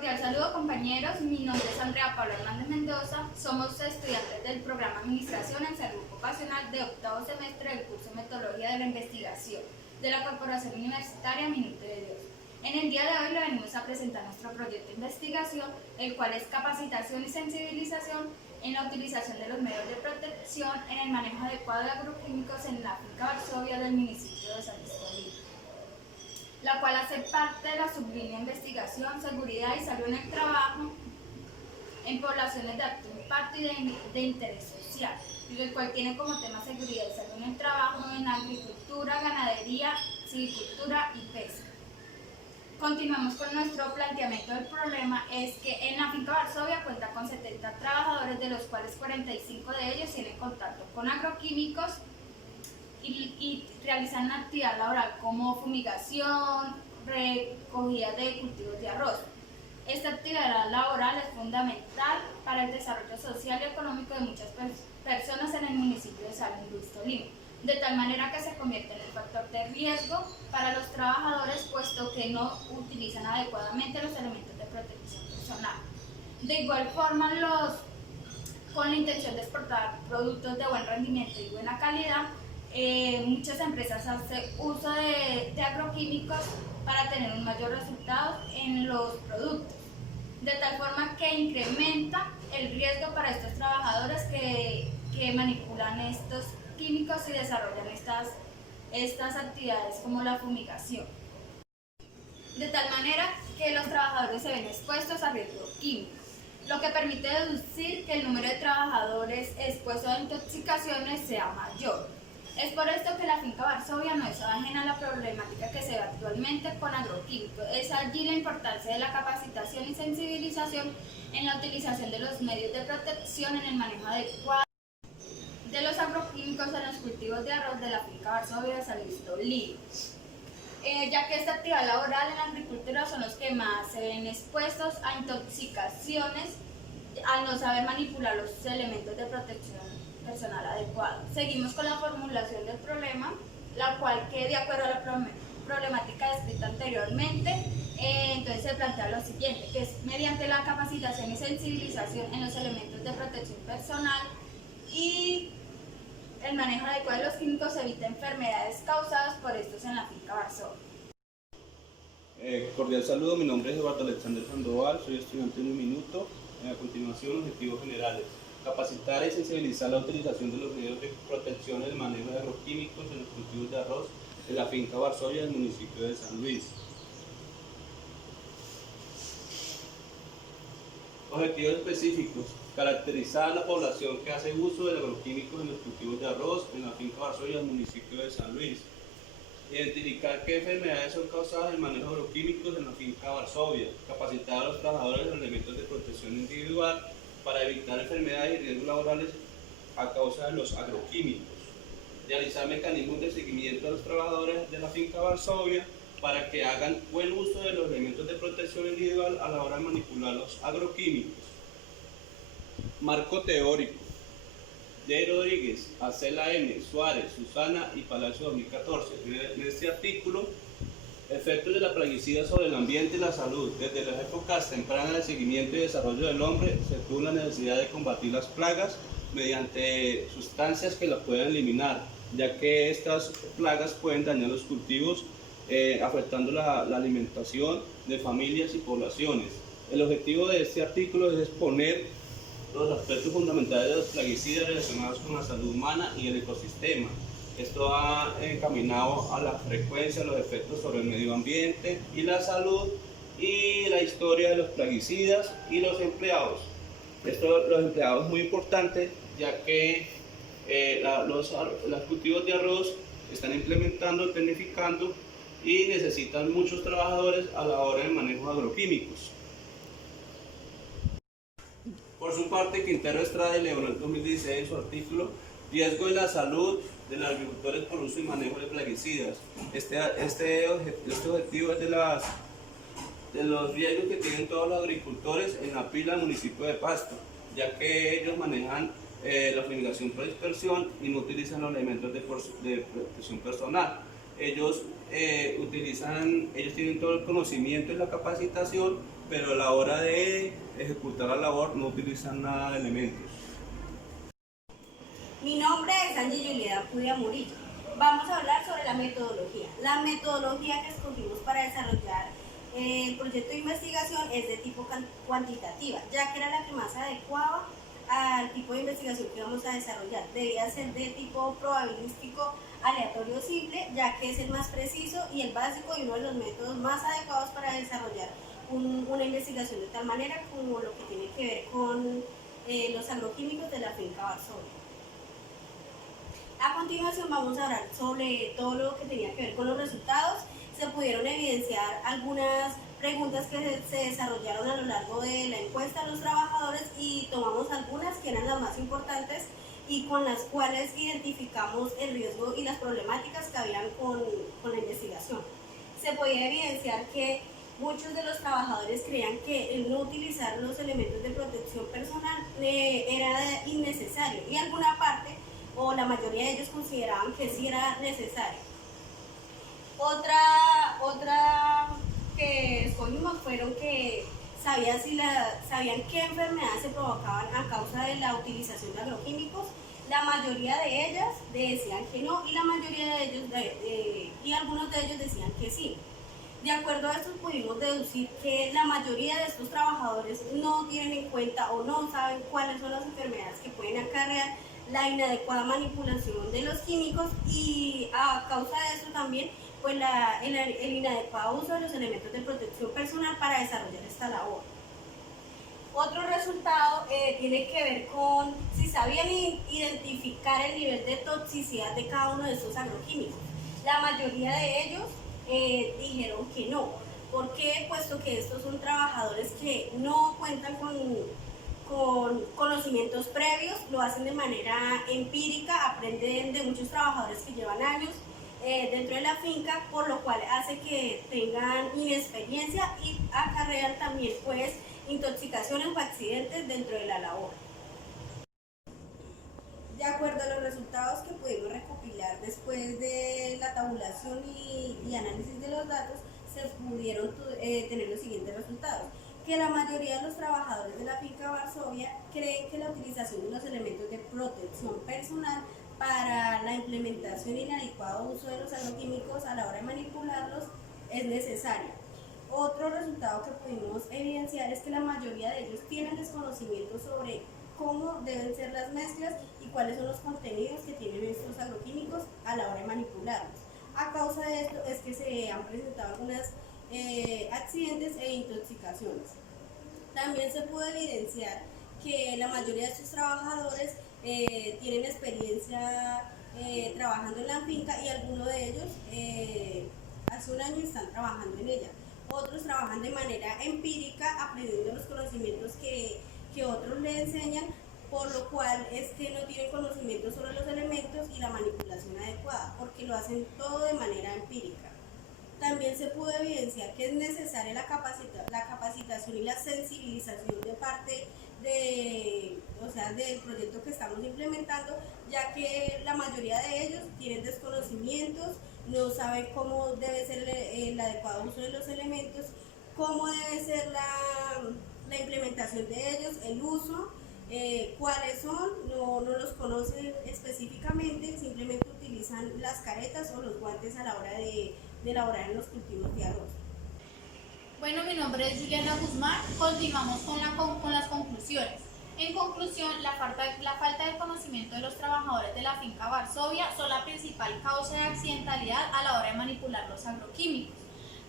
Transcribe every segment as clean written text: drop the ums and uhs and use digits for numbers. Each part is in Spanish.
Cordial saludo, compañeros. Mi nombre es Andrea Paula Hernández Mendoza. Somos estudiantes del programa Administración en Salud Ocupacional de octavo semestre del curso Metodología de la Investigación de la Corporación Universitaria Minuto de Dios. En el día de hoy le venimos a presentar nuestro proyecto de investigación, el cual es capacitación y sensibilización en la utilización de los medios de protección en el manejo adecuado de agroquímicos en la finca Varsovia del municipio de San Luis Potosí, la cual hace parte de la sublínea Investigación, Seguridad y Salud en el Trabajo en poblaciones de alto impacto y de interés social, y el cual tiene como tema seguridad y salud en el trabajo en agricultura, ganadería, silvicultura y pesca. Continuamos con nuestro planteamiento del problema. Es que en la finca Varsovia cuenta con 70 trabajadores, de los cuales 45 de ellos tienen contacto con agroquímicos y realizan una actividad laboral como fumigación, recogida de cultivos de arroz. Esta actividad laboral es fundamental para el desarrollo social y económico de muchas personas en el municipio de San Luis Tolima, de tal manera que se convierte en un factor de riesgo para los trabajadores, puesto que no utilizan adecuadamente los elementos de protección personal. De igual forma, con la intención de exportar productos de buen rendimiento y buena calidad, muchas empresas hacen uso de agroquímicos para tener un mayor resultado en los productos, de tal forma que incrementa el riesgo para estos trabajadores que manipulan estos químicos y desarrollan estas actividades como la fumigación, de tal manera que los trabajadores se ven expuestos a riesgo químico, lo que permite deducir que el número de trabajadores expuestos a intoxicaciones sea mayor. Es por esto que la finca Varsovia no es ajena a la problemática que se ve actualmente con agroquímicos. Es allí la importancia de la capacitación y sensibilización en la utilización de los medios de protección en el manejo adecuado de los agroquímicos en los cultivos de arroz de la finca Varsovia de San Luis Tolima, ya que esta actividad laboral en la agricultura son los que más se ven expuestos a intoxicaciones al no saber manipular los elementos de protección personal adecuados. Seguimos con la formulación del problema, la cual, que de acuerdo a la problemática descrita anteriormente, entonces se plantea lo siguiente, que es mediante la capacitación y sensibilización en los elementos de protección personal y el manejo adecuado de los químicos se evita enfermedades causadas por estos en la finca Varsovia. Cordial saludo, mi nombre es Eduardo Alexander Sandoval, soy estudiante de Minuto. A continuación, objetivos generales: capacitar y sensibilizar la utilización de los medios de protección y el manejo de agroquímicos en los cultivos de arroz de la finca Varsovia del municipio de San Luis. Objetivos específicos: caracterizar a la población que hace uso de agroquímicos en los cultivos de arroz en la finca Varsovia del municipio de San Luis. Identificar qué enfermedades son causadas del manejo de agroquímicos en la finca Varsovia. Capacitar a los trabajadores en elementos de protección individual para evitar enfermedades y riesgos laborales a causa de los agroquímicos. Realizar mecanismos de seguimiento a los trabajadores de la finca Varsovia para que hagan buen uso de los elementos de protección individual a la hora de manipular los agroquímicos. Marco teórico: J. Rodríguez, Acela M., Suárez, Susana y Palacio 2014. En este artículo, efectos de la plaguicida sobre el ambiente y la salud. Desde las épocas tempranas del seguimiento y desarrollo del hombre, se tuvo la necesidad de combatir las plagas mediante sustancias que las puedan eliminar, ya que estas plagas pueden dañar los cultivos, afectando la alimentación de familias y poblaciones. El objetivo de este artículo es exponer los aspectos fundamentales de los plaguicidas relacionados con la salud humana y el ecosistema. Esto va encaminado a la frecuencia, los efectos sobre el medio ambiente y la salud, y la historia de los plaguicidas y los empleados. Los empleados es muy importante, ya que los cultivos de arroz están implementando, tecnificando y necesitan muchos trabajadores a la hora del manejo de agroquímicos. Por su parte, Quintero Estrada elaboró en 2016 en su artículo Riesgo de la salud de los agricultores por uso y manejo de plaguicidas. Este objetivo es de los riesgos que tienen todos los agricultores en la pila del municipio de Pasto, ya que ellos manejan la fumigación por dispersión y no utilizan los elementos de protección personal. ellos ellos tienen todo el conocimiento y la capacitación, pero a la hora de ejecutar la labor no utilizan nada de elementos. Mi nombre es Angie Julieta Pudia Murillo. Vamos a hablar sobre la metodología. La metodología que escogimos para desarrollar el proyecto de investigación es de tipo cuantitativa, ya que era la que más adecuaba al tipo de investigación que vamos a desarrollar. Debía ser de tipo probabilístico aleatorio simple, ya que es el más preciso y el básico y uno de los métodos más adecuados para desarrollar una investigación de tal manera como lo que tiene que ver con los agroquímicos de la finca Varsovia. A continuación vamos a hablar sobre todo lo que tenía que ver con los resultados. Se pudieron evidenciar algunas preguntas que se desarrollaron a lo largo de la encuesta a los trabajadores y tomamos algunas que eran las más importantes y con las cuales identificamos el riesgo y las problemáticas que habían con la investigación. Se podía evidenciar que muchos de los trabajadores creían que el no utilizar los elementos de protección personal era innecesario y alguna parte o la mayoría de ellos consideraban que sí era necesario. Otra que escogimos fueron que sabían qué enfermedades se provocaban a causa de la utilización de agroquímicos. La mayoría de ellas decían que no y la mayoría de ellos y algunos de ellos decían que sí. De acuerdo a esto pudimos deducir que la mayoría de estos trabajadores no tienen en cuenta o no saben cuáles son las enfermedades que pueden acarrear la inadecuada manipulación de los químicos y a causa de eso también pues el inadecuado uso de los elementos de protección personal para desarrollar esta labor. Otro resultado tiene que ver con si sabían identificar el nivel de toxicidad de cada uno de estos agroquímicos. La mayoría de ellos dijeron que no. ¿Por qué? Puesto que estos son trabajadores que no cuentan con conocimientos previos, lo hacen de manera empírica, aprenden de muchos trabajadores que llevan años dentro de la finca, por lo cual hace que tengan inexperiencia y acarrean también pues intoxicaciones o accidentes dentro de la labor. De acuerdo a los resultados que pudimos recopilar después de la tabulación y análisis de los datos, se pudieron tener los siguientes resultados. Que la mayoría de los trabajadores de la finca Varsovia creen que la utilización de los elementos de protección personal para la implementación y el adecuado uso de los agroquímicos a la hora de manipularlos es necesaria. Otro resultado que pudimos evidenciar es que la mayoría de ellos tienen desconocimiento sobre cómo deben ser las mezclas y cuáles son los contenidos que tienen estos agroquímicos a la hora de manipularlos. A causa de esto es que se han presentado algunos accidentes e intoxicaciones. También se pudo evidenciar que la mayoría de estos trabajadores tienen experiencia trabajando en la finca y algunos de ellos hace un año están trabajando en ella. Otros trabajan de manera empírica, aprendiendo los conocimientos que otros le enseñan, por lo cual es que no tienen conocimiento sobre los elementos y la manipulación adecuada, porque lo hacen todo de manera empírica. También se pudo evidenciar que es necesaria la capacitación y la sensibilización de parte del proyecto que estamos implementando, ya que la mayoría de ellos tienen desconocimientos, no saben cómo debe ser el adecuado uso de los elementos, cómo debe ser la implementación de ellos, el uso, cuáles son, no los conocen específicamente, simplemente utilizan las caretas o los guantes a la hora de elaborar en los cultivos de arroz. Bueno, mi nombre es Juliana Guzmán. Continuamos con las conclusiones. En conclusión, la falta de conocimiento de los trabajadores de la finca Varsovia son la principal causa de accidentalidad a la hora de manipular los agroquímicos.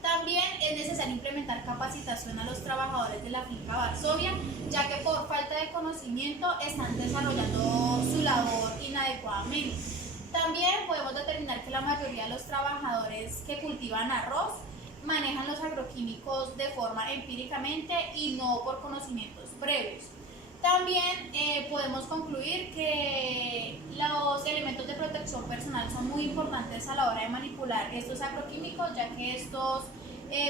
También es necesario implementar capacitación a los trabajadores de la finca Varsovia, ya que por falta de conocimiento están desarrollando su labor inadecuadamente. También podemos determinar que la mayoría de los trabajadores que cultivan arroz manejan los agroquímicos de forma empíricamente y no por conocimientos previos. También podemos concluir que los elementos de protección personal son muy importantes a la hora de manipular estos agroquímicos, ya que estos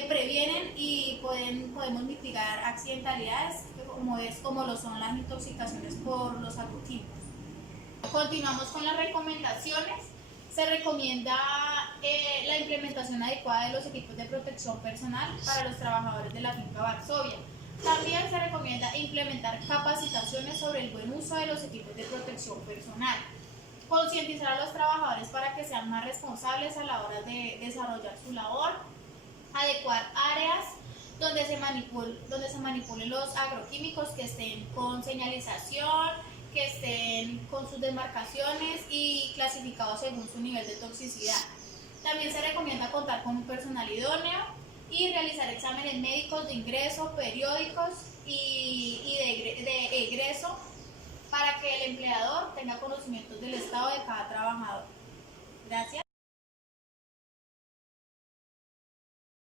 previenen y podemos mitigar accidentalidades como lo son las intoxicaciones por los agroquímicos. Continuamos con las recomendaciones. Se recomienda la implementación adecuada de los equipos de protección personal para los trabajadores de la finca Varsovia. También se recomienda implementar capacitaciones sobre el buen uso de los equipos de protección personal. Concientizar a los trabajadores para que sean más responsables a la hora de desarrollar su labor. Adecuar áreas donde se manipulen los agroquímicos, que estén con señalización, que estén con sus demarcaciones y clasificados según su nivel de toxicidad. También se recomienda contar con un personal idóneo y realizar exámenes médicos de ingreso, periódicos y de egreso para que el empleador tenga conocimientos del estado de cada trabajador. Gracias.